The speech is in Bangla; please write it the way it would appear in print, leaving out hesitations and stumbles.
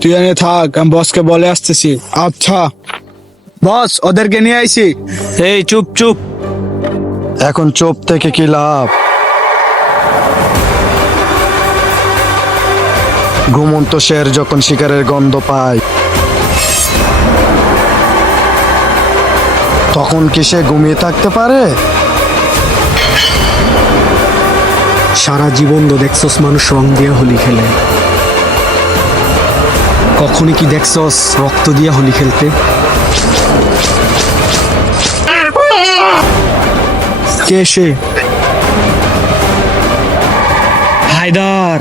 তুই এনে থাক, আমি বসকে বলে আসতেছি। আচ্ছা বস, ওদেরকে নিয়ে আইছি। এই চুপ চুপ। এখন চোপ থেকে কি লাভ? ঘুমন্ত শের যখন শিকারের গন্ধ পায়, তখন কি সে ঘুমিয়ে থাকতে পারে? সারা জীবন তো দেখছস মানুষ রং দিয়া হোলি খেলে, কখনই কি দেখছস রক্ত দিয়া হোলি খেলতে? কে সে? হায়দার।